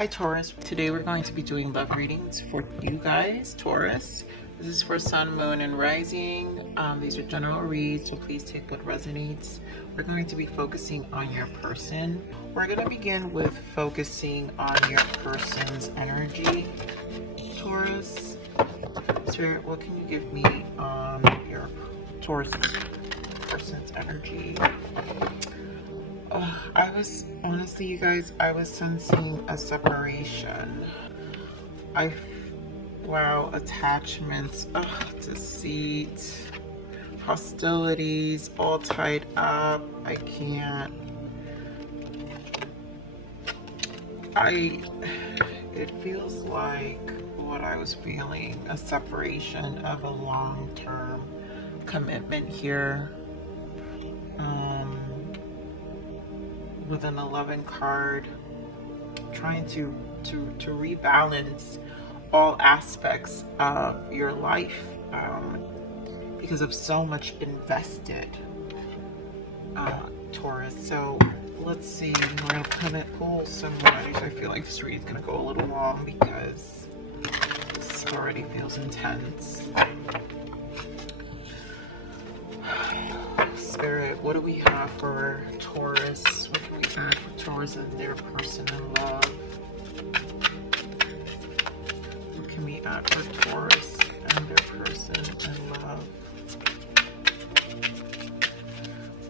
Hi Taurus, today we're going to be doing love readings for you guys, Taurus. This is for Sun, Moon, and Rising. These are general reads, so please take what resonates. We're going to be focusing on your person. We're going to begin with focusing on your person's energy, Taurus. Spirit, what can you give me on your Taurus person's energy? Honestly, you guys, I was sensing a separation. Wow, attachments, deceit, hostilities, all tied up. I can't. It feels like what I was feeling, a separation of a long-term commitment here. With an 11 card, trying to rebalance all aspects of your life because of so much invested, Taurus. So let's see, we're going to pull some readings. I feel like this read is going to go a little long because this already feels intense. Spirit, what do we have for Taurus? What can we add for Taurus and their person in love? What can we add for Taurus and their person in love?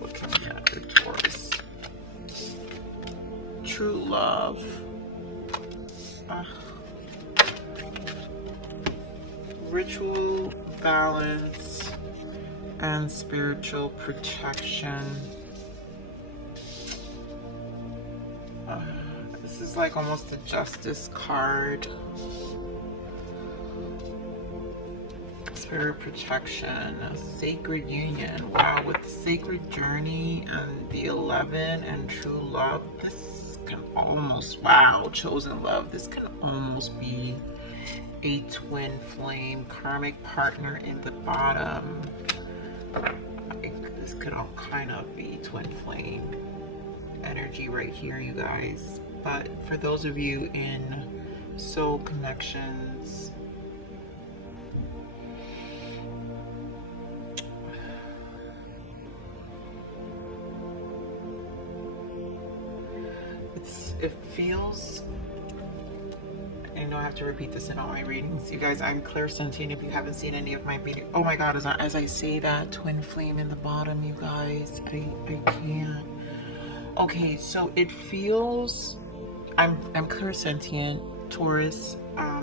What can we add for Taurus? True love. Ritual balance and spiritual protection. This is like almost a justice card. Spirit protection, a sacred union. Wow, with the sacred journey and the 11 and true love, this can almost, wow, chosen love, this can almost be a twin flame karmic partner in the bottom. This could all kind of be twin flame energy right here, you guys. But for those of you in soul connections, it feels, I know I have to repeat this in all my readings. You guys, I'm clairsentient if you haven't seen any of my videos. Oh my god, as I say that, twin flame in the bottom, you guys. I can't. Okay, so it feels, I'm clairsentient, Taurus,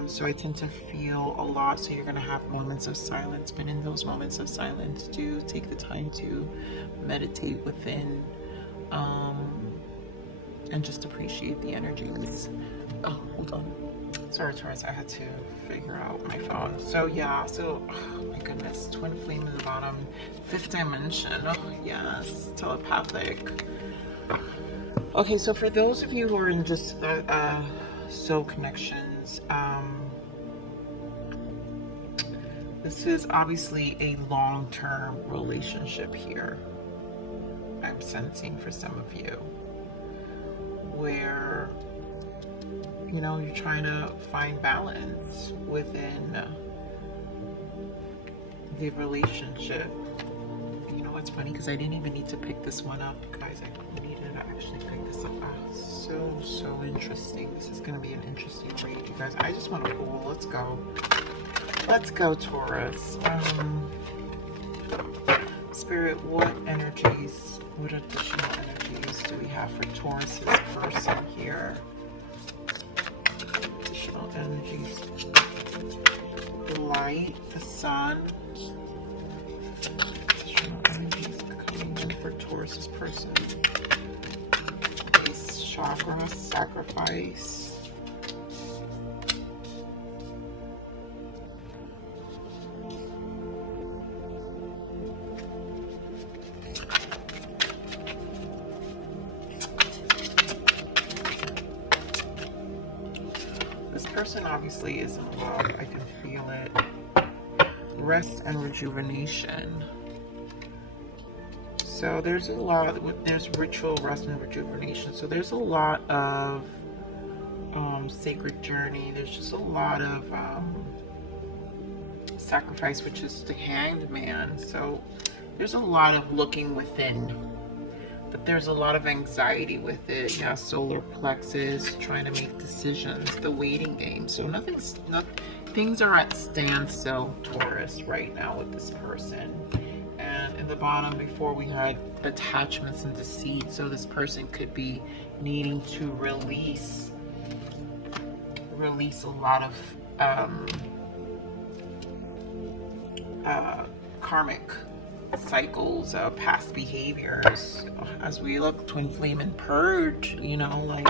so I tend to feel a lot, so you're gonna have moments of silence, but in those moments of silence, do take the time to meditate within, and just appreciate the energies. Oh, hold on. Sorry, Taurus, I had to figure out my phone. So yeah, oh my goodness, twin flame in the bottom, 5th dimension. Oh yes, telepathic. Okay, so for those of you who are in just soul connections, this is obviously a long-term relationship here. I'm sensing for some of you, where, you know, you're trying to find balance within the relationship. You know what's funny, because I didn't even need to pick this one up, guys. I needed to actually pick this up. So interesting. This is going to be an interesting read, you guys. I just want to pull. Let's go, Taurus. Spirit, what energies, what additional energies do we have for Taurus's person here? Additional energies. The light, the sun. Additional energies coming in for Taurus's person. Base chakra, sacrifice. Person obviously is in love. I can feel it. Rest and rejuvenation. So there's a lot, there's ritual, rest, and rejuvenation. So there's a lot of sacred journey. There's just a lot of sacrifice, which is the Hanged Man. So there's a lot of looking within, but there's a lot of anxiety with it. Yeah, solar plexus, trying to make decisions, the waiting game. So things are at standstill, Taurus, right now with this person. And in the bottom before we had attachments and deceit. So this person could be needing to release a lot of karmic cycles, past behaviors. As we look, twin flame and purge, you know, like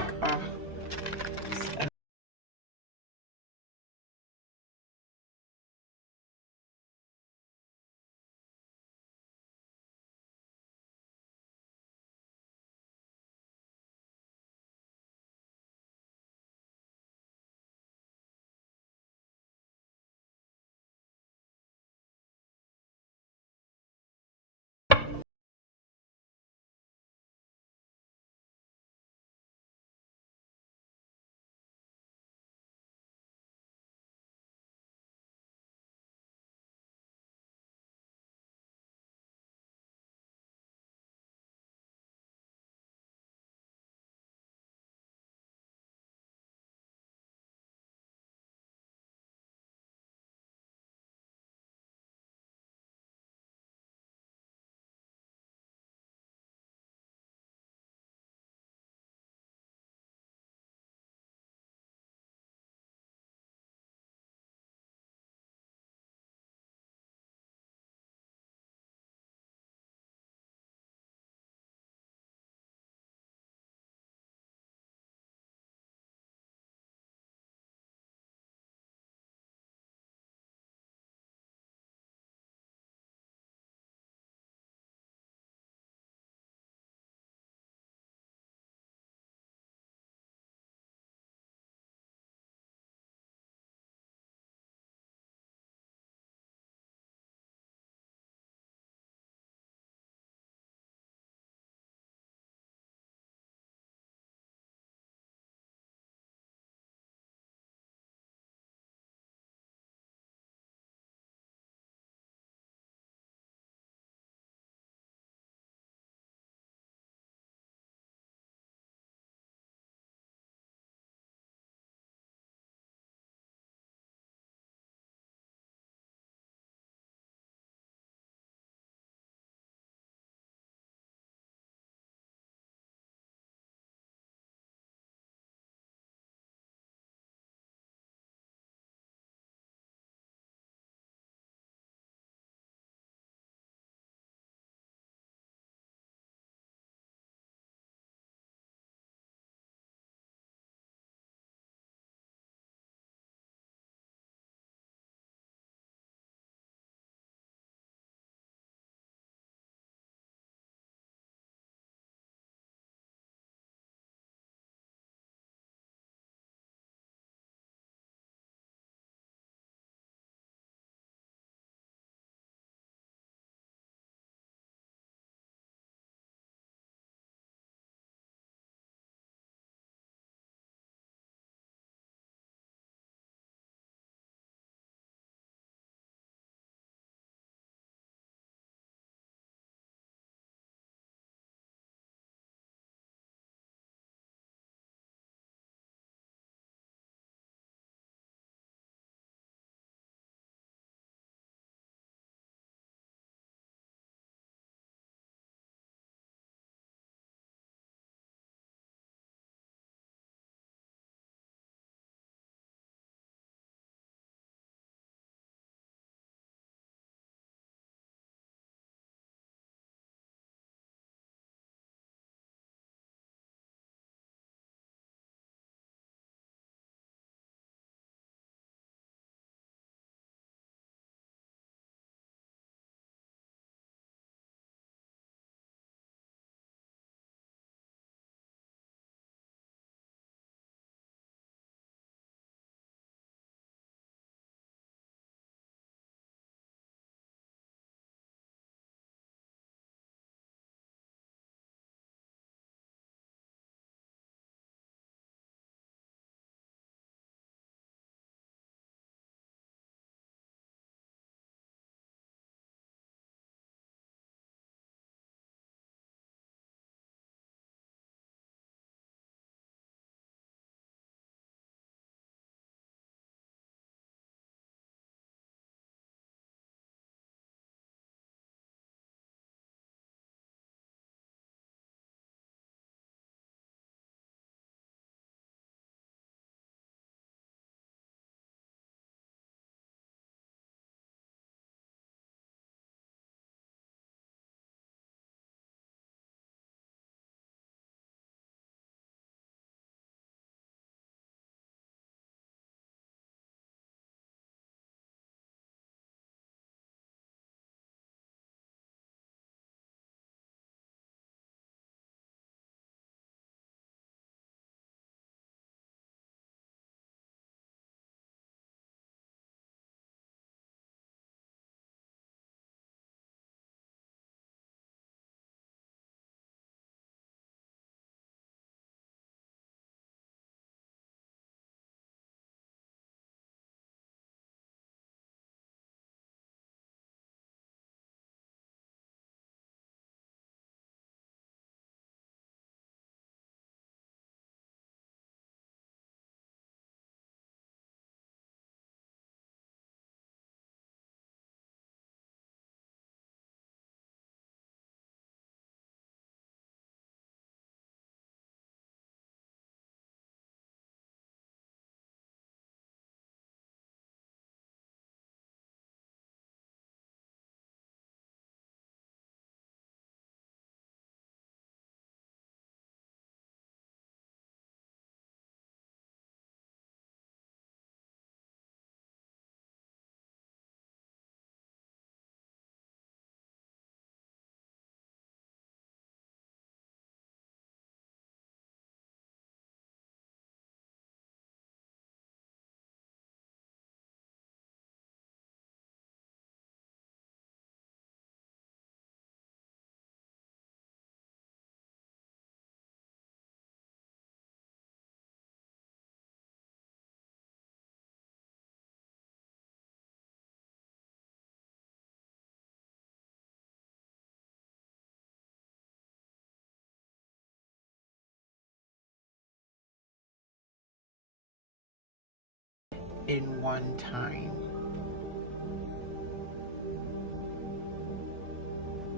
in one time.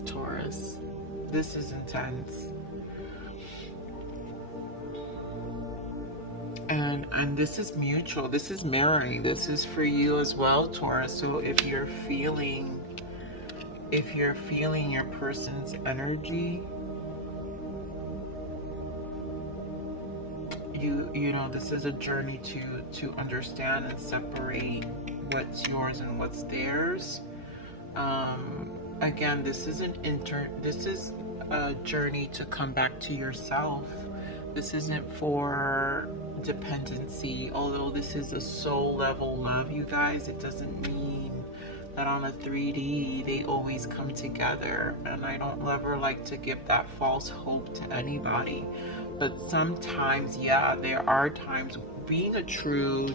Taurus, this is intense. And this is mutual. This is mirroring. This is for you as well, Taurus. So if you're feeling your person's energy, you know, this is a journey to understand and separate what's yours and what's theirs. Again, this is a journey to come back to yourself. This isn't for dependency. Although this is a soul level love, you guys, it doesn't mean that on a 3D they always come together. And I don't ever like to give that false hope to anybody. But sometimes, yeah, there are times being a true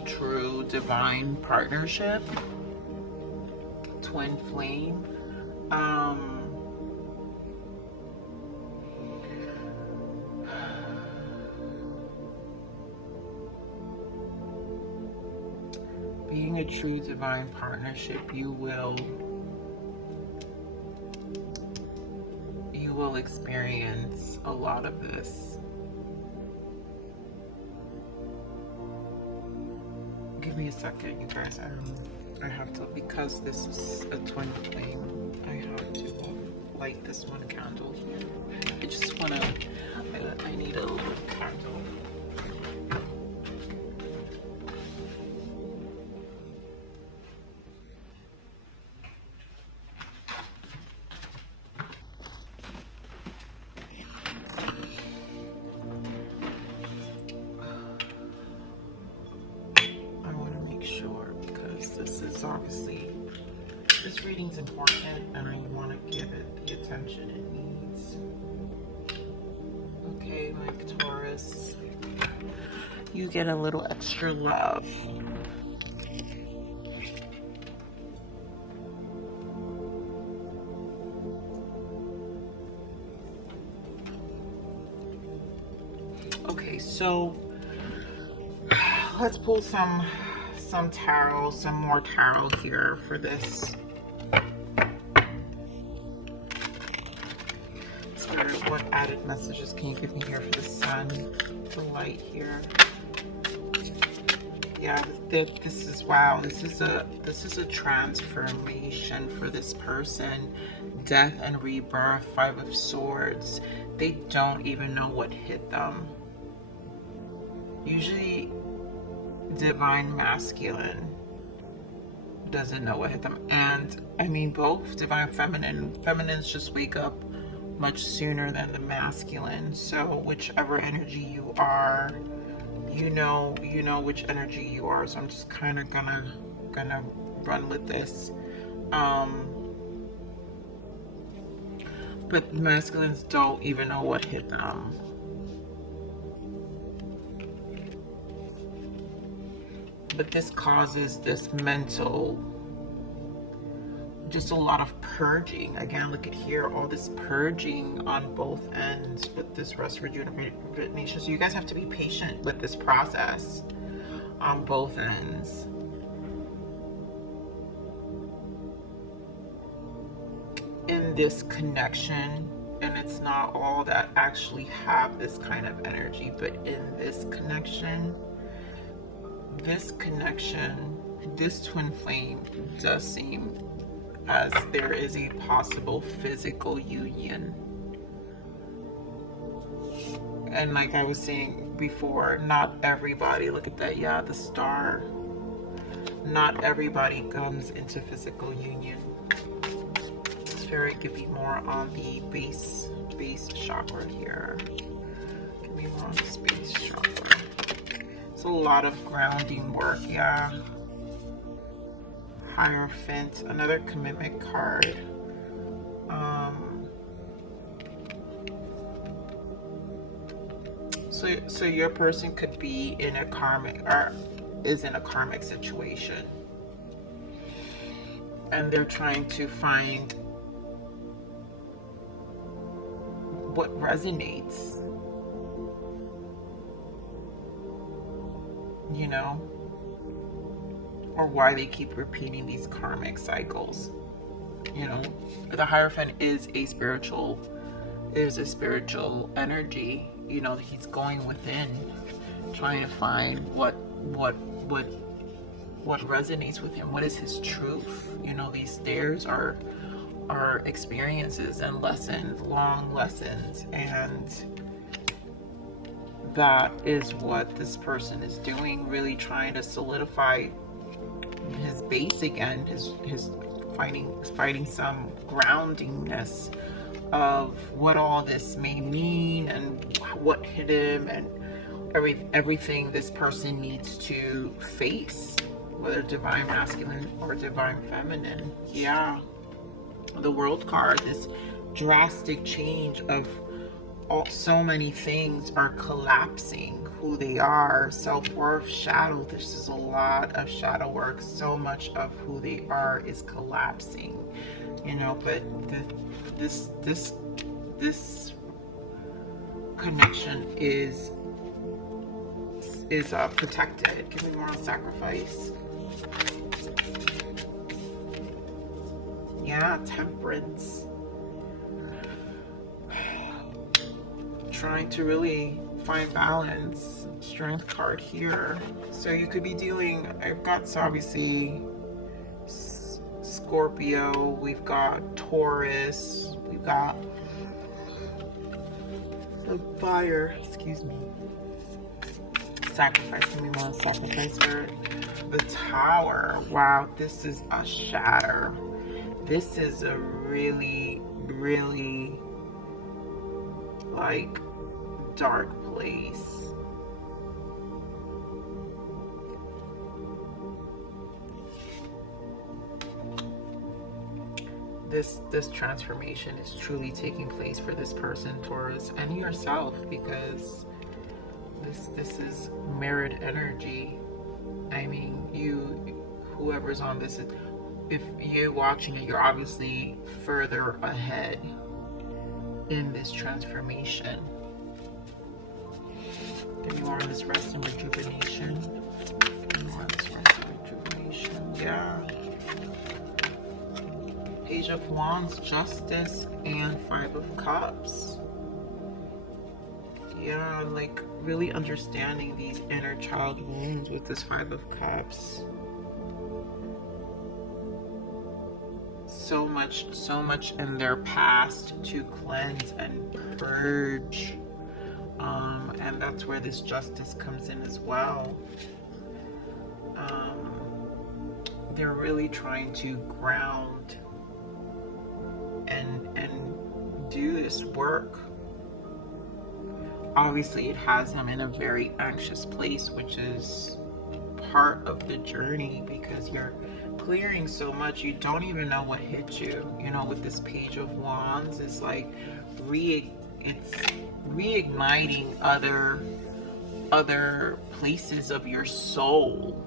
divine partnership, twin flame, being a true divine partnership, you will experience a lot of this. Give me a second, you guys. I have to, because this is a twin flame, I have to light this one candle here. I just want to, I need a little candle. Obviously, this reading's important and I want to give it the attention it needs. Okay, like Taurus, you get a little extra love. Okay, so let's pull some tarot, some more tarot here for this. Spirit, what added messages can you give me here for the sun, the light here? Yeah, this is, wow, this is a transformation for this person. Death and rebirth, 5 of Swords. They don't even know what hit them. Usually divine masculine doesn't know what hit them, and I mean both divine feminines just wake up much sooner than the masculine. So whichever energy you are, you know which energy you are. So I'm just kind of gonna run with this. But masculines don't even know what hit them. But this causes this mental, just a lot of purging. Again, look at here, all this purging on both ends with this rest rejuvenation. So you guys have to be patient with this process on both ends. In this connection, and it's not all that actually have this kind of energy, but in this connection, this twin flame does seem as there is a possible physical union. And like I was saying before, not everybody, look at that, yeah, the star, not everybody comes into physical union. Spirit, give me more on the base chakra here. Give me more on the base chakra. A lot of grounding work, yeah. Hierophant, another commitment card. So your person could be in a karmic, or is in a karmic situation, and they're trying to find what resonates. You know, or why they keep repeating these karmic cycles. You know, the Hierophant is a spiritual energy. You know, he's going within, trying to find what resonates with him. What is his truth? You know, these stairs are experiences and lessons, long lessons, and that is what this person is doing, really trying to solidify his base again, his fighting some groundingness of what all this may mean and what hit him, and everything this person needs to face, whether divine masculine or divine feminine. Yeah, the World card, this drastic change of so many things are collapsing. Who they are, self-worth, shadow. This is a lot of shadow work. So much of who they are is collapsing, you know. But this connection is protected. Give me more sacrifice. Yeah, Temperance. Trying to really find balance. Strength card here. So you could be dealing, I've got obviously Scorpio, we've got Taurus, we've got the fire, excuse me. Sacrifice, give me more sacrifice for the Tower. Wow, this is a shatter. This is a really, really like dark place. This transformation is truly taking place for this person, Taurus, and yourself, because this is mirrored energy. I mean, whoever's on this, if you're watching it, you're obviously further ahead in this transformation. Give me more on this rest and rejuvenation. Give me more on this rest and rejuvenation. Yeah. Page of Wands, Justice, and Five of Cups. Yeah, like really understanding these inner child wounds with this Five of Cups. So much in their past to cleanse and purge. And that's where this justice comes in as well. They're really trying to ground and do this work. Obviously it has them in a very anxious place, which is part of the journey, because you're clearing so much you don't even know what hit you. You know, with this Page of Wands, it's like it's reigniting other places of your soul.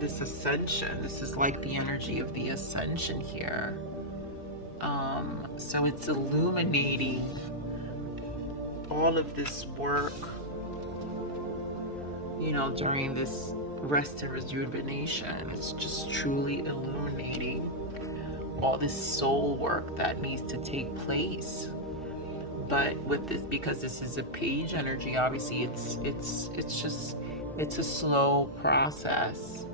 This ascension, this is like the energy of the ascension here. So it's illuminating all of this work, you know, during this rest and rejuvenation. It's just truly illuminating all this soul work that needs to take place. But with this, because this is a page energy, obviously it's a slow process.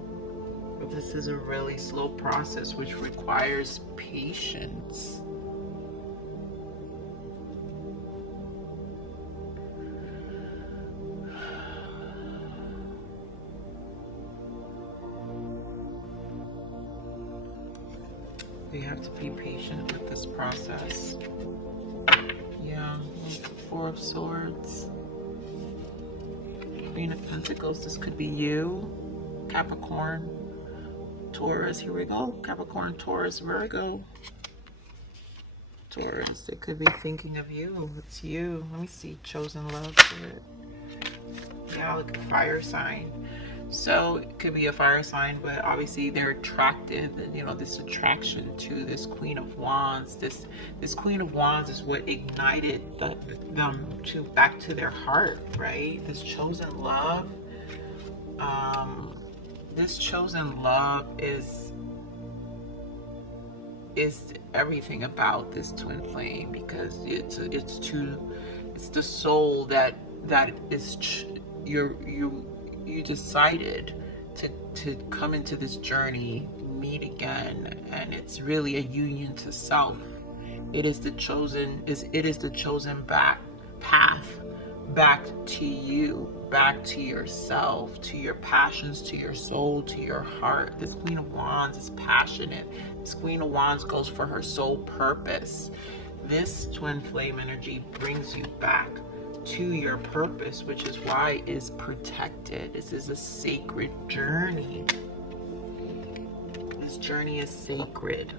But this is a really slow process which requires patience. You have to be patient with this process. Yeah, Four of Swords. Queen of Pentacles, this could be you. Capricorn, Taurus, here we go. Capricorn, Taurus, Virgo. Taurus, they could be thinking of you. It's you. Let me see, chosen love for it. Yeah, look at fire sign. So it could be a fire sign, but obviously they're attracted, you know, this attraction to this Queen of Wands. This Queen of Wands is what ignited them back to their heart, right? This chosen love. This chosen love is everything about this twin flame, because it's the soul that is you decided to come into this journey, meet again, and it's really a union to self. It is the chosen path back to you, back to yourself, to your passions, to your soul, to your heart. This Queen of Wands is passionate. This Queen of Wands goes for her soul purpose. This twin flame energy brings you back to your purpose, which is why it is protected. This is a sacred journey. This journey is sacred.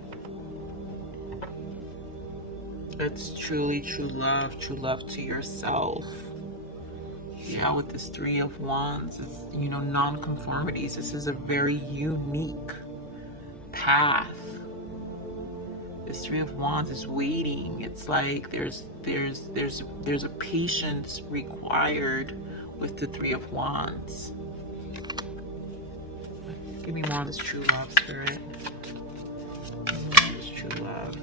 It's truly true love to yourself. Yeah, with this Three of Wands, it's, you know, non-conformities. This is a very unique path. This Three of Wands is waiting. It's like there's a patience required with the Three of Wands. Give me more of this true love, Spirit. Give me more of this true love.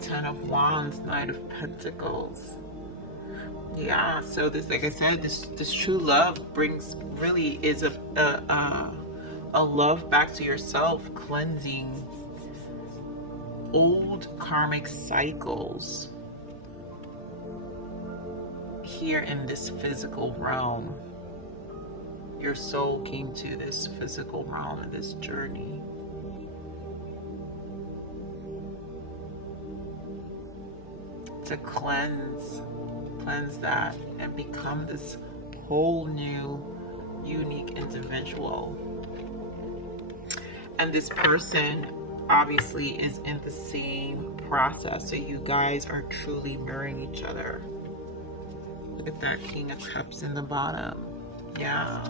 Ten of Wands, Knight of Pentacles. Yeah, so this, like I said, this true love really is a love back to yourself, cleansing old karmic cycles here in this physical realm. Your soul came to this physical realm in this journey. To cleanse that and become this whole new unique individual. And this person obviously is in the same process, so you guys are truly mirroring each other. Look at that King of Cups in the bottom. Yeah,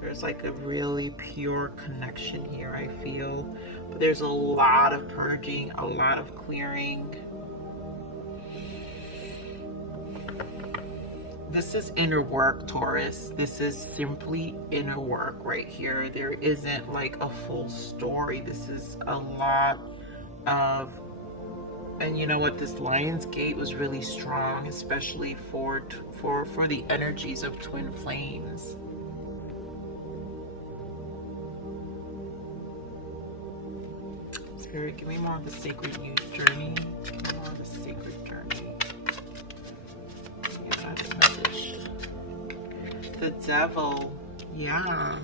there's like a really pure connection here, I feel, but there's a lot of purging, a lot of clearing. This is inner work, Taurus. This is simply inner work right here. There isn't like a full story. This is a lot of, and you know what, this Lion's Gate was really strong, especially for the energies of twin flames. Spirit, give me more of the sacred journey. Give me more of the sacred journey. The Devil, yeah.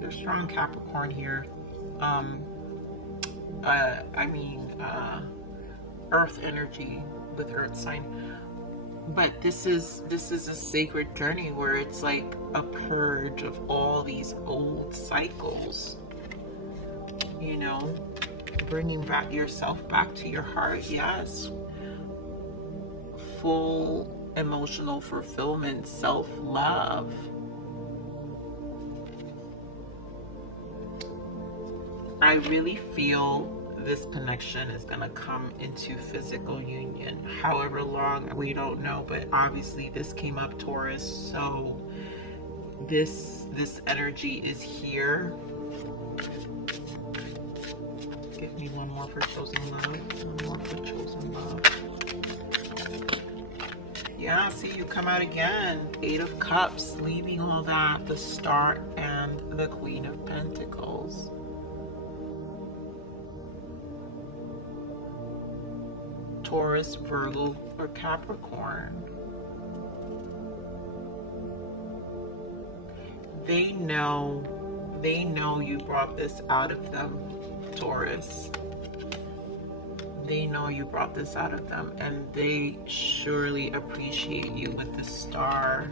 There's strong Capricorn here. Earth energy with Earth sign. But this is a sacred journey where it's like a purge of all these old cycles. You know, bringing back yourself back to your heart, yes. Full emotional fulfillment, self-love. I really feel this connection is going to come into physical union, however long, we don't know, but obviously this came up, Taurus, so this energy is here. Give me one more for chosen love. One more for chosen love. Yeah, see, you come out again. Eight of Cups, leaving all that, the Star and the Queen of Pentacles. Taurus, Virgo, or Capricorn. They know you brought this out of them, Taurus. They know you brought this out of them, and they surely appreciate you with the Star.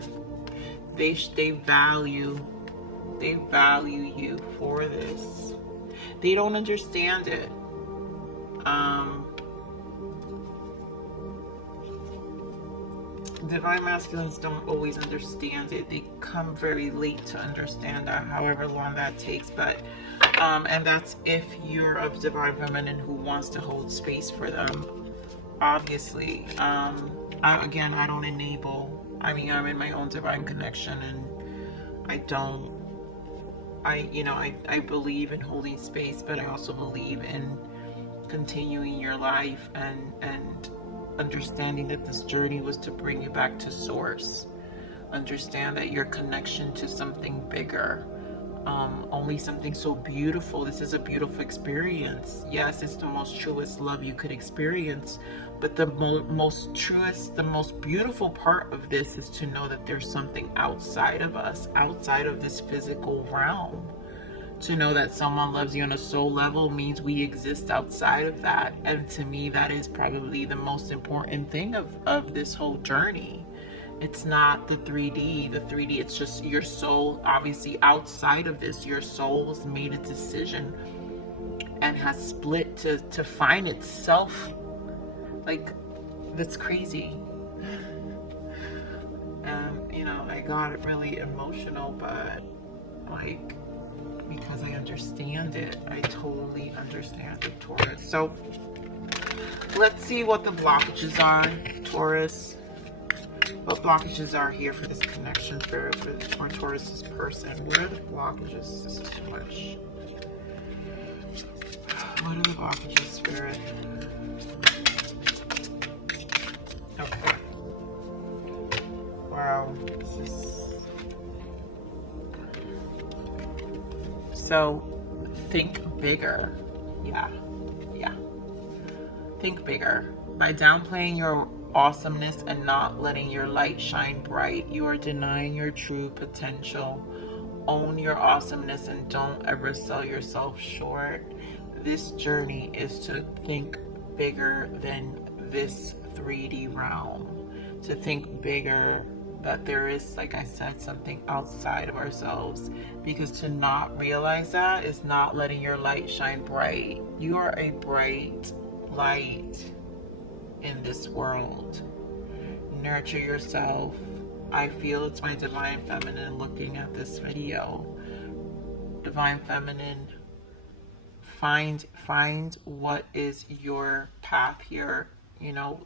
They value you for this. They don't understand it. Divine masculines don't always understand it. They come very late to understand that, however long that takes. But and that's if you're of divine feminine who wants to hold space for them. obviously. I don't enable. I mean, I'm in my own divine connection, and I don't. I believe in holding space, but I also believe in continuing your life and understanding that this journey was to bring you back to source. Understand that your connection to something bigger, only something so beautiful. This is a beautiful experience. Yes, it's the most truest love you could experience, but the most truest, the most beautiful part of this is to know that there's something outside of us, outside of this physical realm. To know that someone loves you on a soul level means we exist outside of that. And to me, that is probably the most important thing of this whole journey. It's not the 3D. The 3D, it's just your soul. Obviously, outside of this, your soul has made a decision and has split to find itself. Like, that's crazy. I got really emotional, but like, because I understand it. I totally understand it, Taurus. So let's see what the blockages are, Taurus. What blockages are here for this connection for Taurus's person? What are the blockages? This is too much. What are the blockages, Spirit? Okay. Wow. So think bigger. Yeah. Think bigger. By downplaying your awesomeness and not letting your light shine bright, you are denying your true potential. Own your awesomeness and don't ever sell yourself short. This journey is to think bigger than this 3D realm. To think bigger, that there is, like I said, something outside of ourselves. Because to not realize that is not letting your light shine bright. You are a bright light in this world. Nurture yourself. I feel it's my divine feminine looking at this video. Divine feminine, find what is your path here.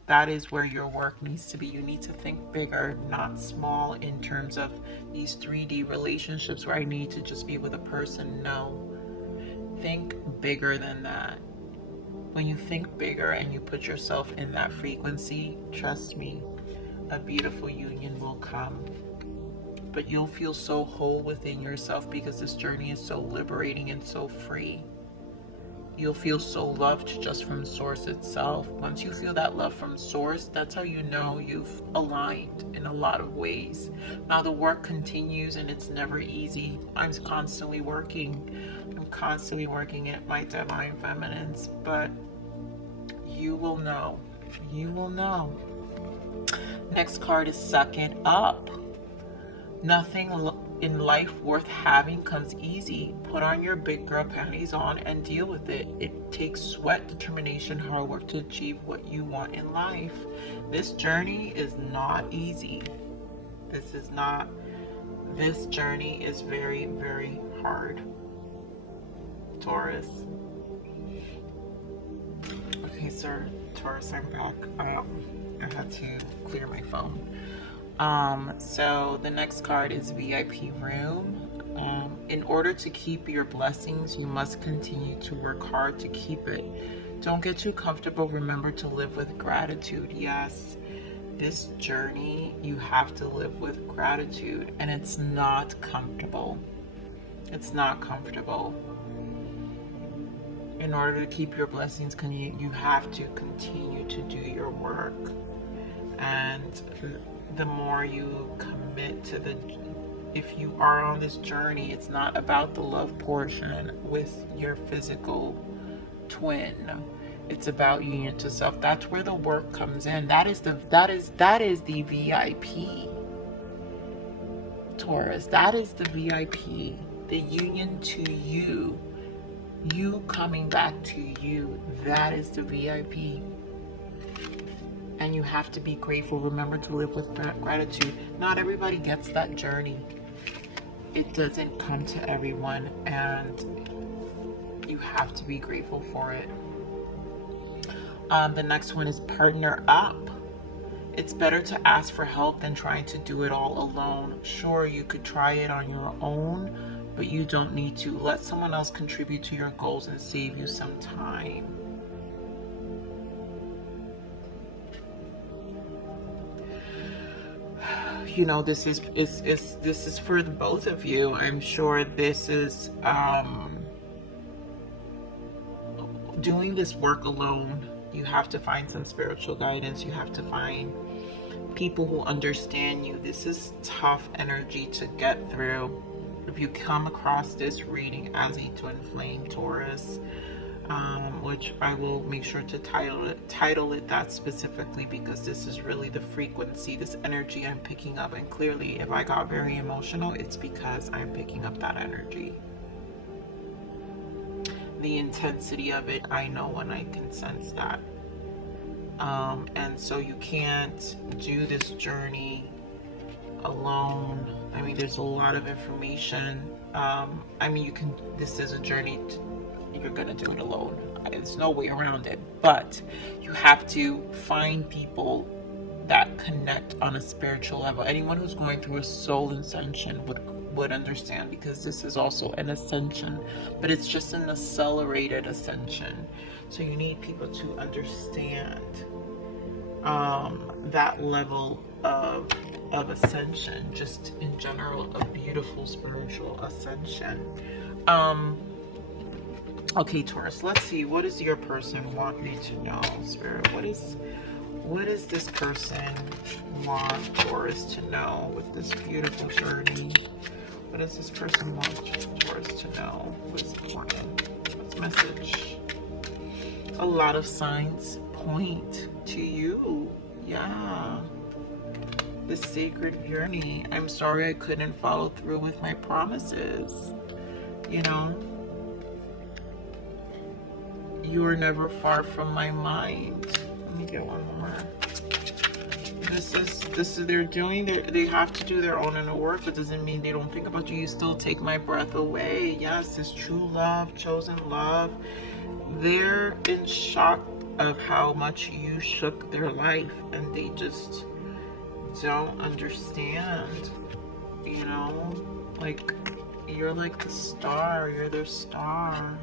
That is where your work needs to be. You need to think bigger, not small, in terms of these 3D relationships where I need to just be with a person. No, think bigger than that. When you think bigger and you put yourself in that frequency, trust me, a beautiful union will come. But you'll feel so whole within yourself because this journey is so liberating and so free. You'll feel so loved just from source itself. Once you feel that love from source, that's how you know you've aligned in a lot of ways. Now the work continues and it's never easy. I'm constantly working at my divine feminines, but you will know. Next card is Suck It Up. Nothing in life worth having comes easy. Put on your big girl panties on and deal with it. It takes sweat, determination, hard work to achieve what you want in life. This journey is not easy. This journey is very, very hard, Taurus. Okay, sir, Taurus, I'm back. I had to clear my phone. So the next card is VIP Room. In order to keep your blessings, you must continue to work hard to keep it. Don't get too comfortable. Remember to live with gratitude. Yes, this journey, you have to live with gratitude, and it's not comfortable. It's not comfortable. In order to keep your blessings, you have to continue to do your work. And the more you commit to if you are on this journey, it's not about the love portion with your physical twin. It's about union to self. That's where the work comes in. That is the VIP, Taurus. That is the VIP. The union to you. You coming back to you. That is the VIP. And you have to be grateful. Remember to live with gratitude. Not everybody gets that journey. It doesn't come to everyone, and you have to be grateful for it. The next one is partner up. It's better to ask for help than trying to do it all alone. Sure, you could try it on your own, but you don't need to. Let someone else contribute to your goals and save you some time. You know, this is for the both of you. I'm sure this is doing this work alone. You have to find some spiritual guidance. You have to find people who understand you. This is tough energy to get through. If you come across this reading as a twin flame Taurus, which I will make sure to title it that specifically, because this is really the frequency, this energy I'm picking up. And clearly, if I got very emotional, it's because I'm picking up that energy. The intensity of it, I know when I can sense that. And so you can't do this journey alone. I mean, there's a lot of information. I mean, this is a journey you're gonna do it alone. There's no way around it, but you have to find people that connect on a spiritual level. Anyone who's going through a soul ascension would understand, because this is also an ascension, but it's just an accelerated ascension. So you need people to understand that level of ascension, just in general, a beautiful spiritual ascension. Okay, Taurus, let's see, what does your person want me to know, Spirit? What does this person want Taurus to know with this beautiful journey? What does this person want Taurus to know? What is important? What's the message? A lot of signs point to you. Yeah. This sacred journey. I'm sorry I couldn't follow through with my promises. You know? You are never far from my mind. Let me get one more. This is they're doing they have to do their own inner work, but doesn't mean they don't think about you. You still take my breath away. Yes, this true love, chosen love. They're in shock of how much you shook their life, and they just don't understand. You know, like, you're like the star, you're their star.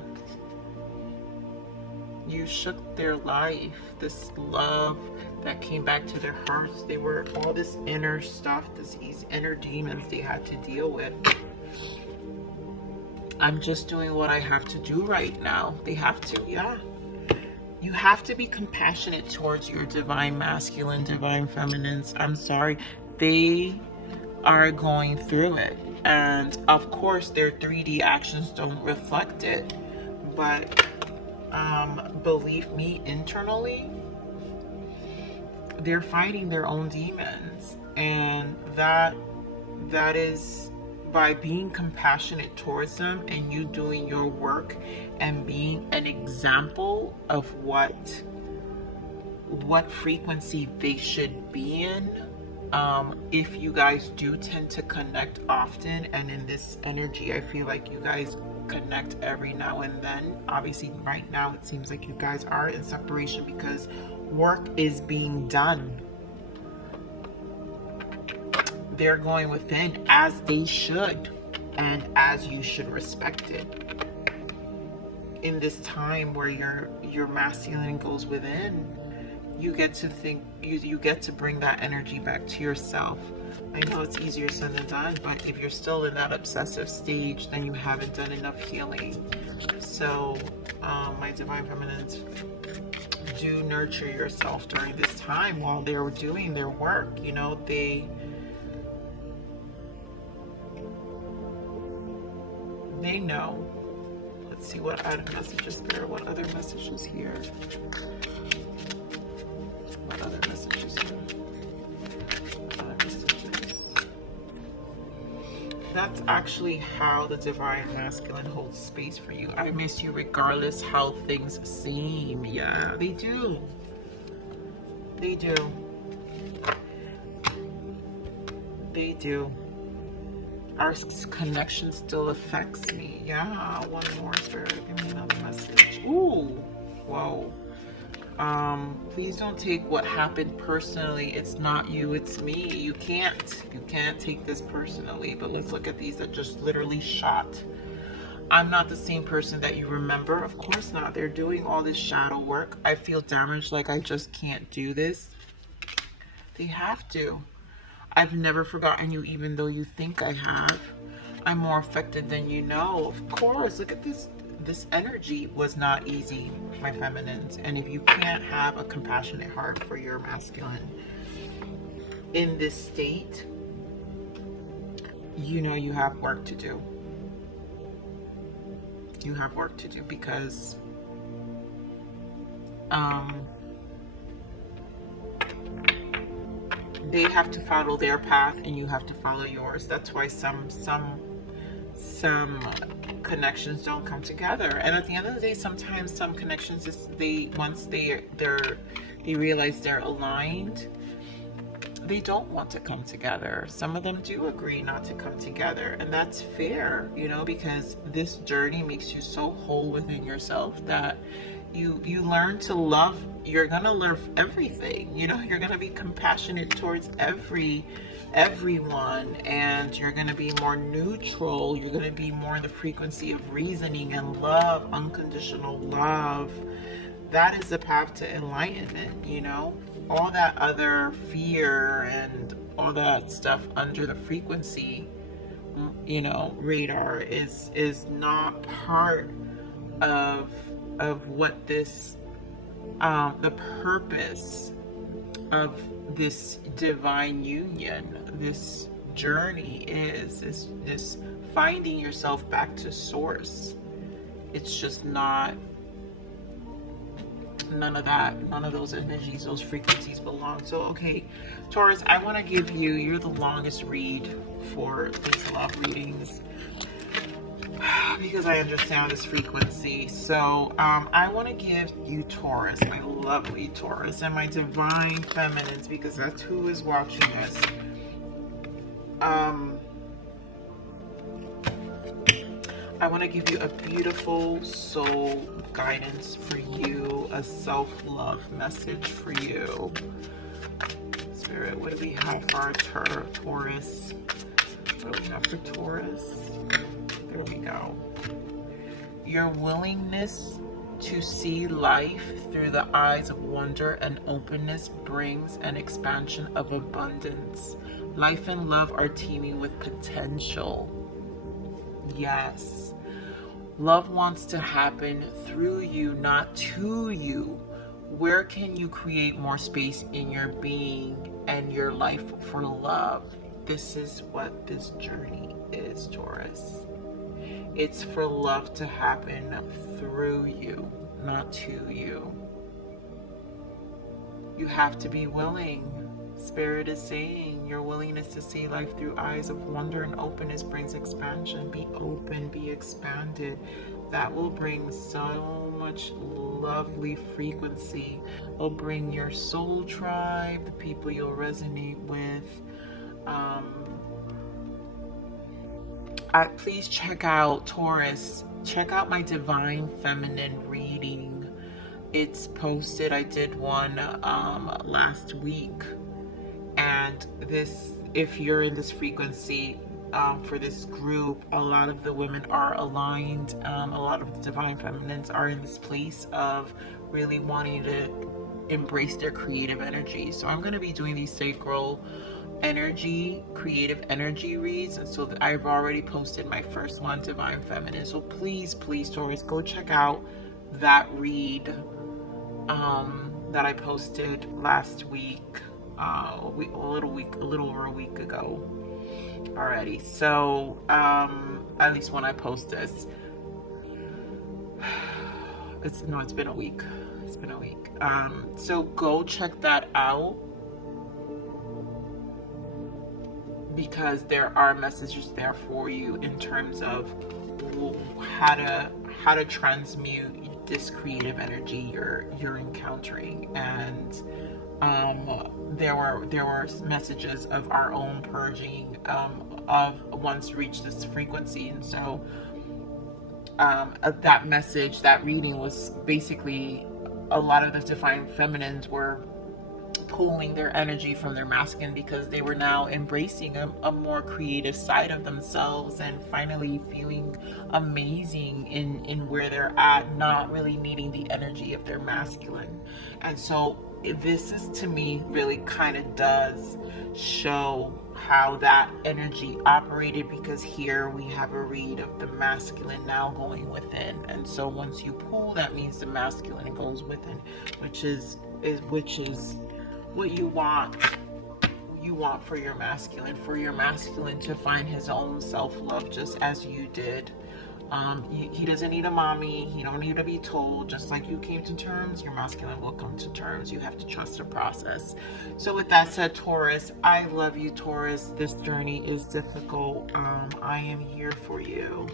You shook their life, this love that came back to their hearts. They were all this inner stuff, these inner demons they had to deal with. I'm just doing what I have to do right now. They have to, yeah. You have to be compassionate towards your divine masculine, divine feminines. I'm sorry, they are going through it. And of course, their 3D actions don't reflect it. But believe me, internally, they're fighting their own demons. And that is by being compassionate towards them, and you doing your work and being an example of what frequency they should be in. If you guys do tend to connect often, and in this energy I feel like you guys connect every now and then. Obviously right now it seems like you guys are in separation because work is being done. They're going within, as they should, and as you should respect it. In this time where your masculine goes within, you get to think, you get to bring that energy back to yourself. I know it's easier said than done, but if you're still in that obsessive stage, then you haven't done enough healing. So my divine feminines, do nurture yourself during this time while they're doing their work. You know, they know. Let's see what other messages there. What other messages here? What other messages here? What other messages? That's actually how the divine masculine holds space for you. I miss you regardless how things seem. Yeah, they do. They do. They do. Our connection still affects me. Yeah, one more, Spirit. Give me another message. Ooh, whoa. Please don't take what happened personally. It's not you, it's me. You can't take this personally. But let's look at these that just literally shot. I'm not the same person that you remember. Of course not. They're doing all this shadow work. I feel damaged, like I just can't do this. They have to. I've never forgotten you, even though you think I have. I'm more affected than you know. Of course, look at this. This energy was not easy, my feminines. And if you can't have a compassionate heart for your masculine in this state, you know you have work to do. You have work to do because they have to follow their path and you have to follow yours. That's why some connections don't come together. And at the end of the day, sometimes some connections is once they realize they're aligned, they don't want to come together. Some of them do agree not to come together, and that's fair, you know, because this journey makes you so whole within yourself that you learn to love. You're gonna love everything, you know. You're gonna be compassionate towards everyone, and you're gonna be more neutral. You're gonna be more in the frequency of reasoning and love, unconditional love. That is the path to enlightenment, you know. All that other fear and all that stuff under the frequency, you know, radar is not part of what this the purpose of this divine union, this journey is this finding yourself back to source. It's just not, none of that, none of those energies, those frequencies belong. So okay, Taurus, I want to give you, you're the longest read for these love readings because I understand this frequency. So I want to give you, Taurus, my lovely Taurus, and my divine feminines, because that's who is watching us. I want to give you a beautiful soul guidance for you, a self-love message for you. Spirit, what do we have for our Taurus? What do we have for Taurus? There we go. Your willingness to see life through the eyes of wonder and openness brings an expansion of abundance. Life and love are teeming with potential. Yes. Love wants to happen through you, not to you. Where can you create more space in your being and your life for love? This is what this journey is, Taurus. It's for love to happen through you, not to you. You have to be willing. Spirit is saying your willingness to see life through eyes of wonder and openness brings expansion. Be open, be expanded. That will bring so much lovely frequency. It'll bring your soul tribe, the people you'll resonate with. Please check out, Taurus, check out my divine feminine reading. It's posted. I did one last week. And this, if you're in this frequency for this group, a lot of the women are aligned. A lot of the divine feminines are in this place of really wanting to embrace their creative energy. So I'm going to be doing these sacral energy, creative energy reads. And so I've already posted my first one, divine feminine. So please, Taurus, go check out that read that I posted last week. A little over a week ago already. So at least when I post this, it's been a week. It's been a week. So go check that out, because there are messages there for you in terms of how to transmute this creative energy you're encountering. And there were messages of our own purging of once reached this frequency. And so that message, that reading was basically a lot of the divine feminines were pulling their energy from their masculine because they were now embracing a more creative side of themselves and finally feeling amazing in where they're at, not really needing the energy of their masculine. And so this is, to me, really kind of does show how that energy operated, because here we have a read of the masculine now going within. And so once you pull, that means the masculine goes within, which is what you want for your masculine to find his own self-love, just as you did. He doesn't need a mommy. He don't need to be told. Just like you came to terms, your masculine will come to terms. You have to trust the process. So with that said, Taurus, I love you, Taurus. This journey is difficult. I am here for you.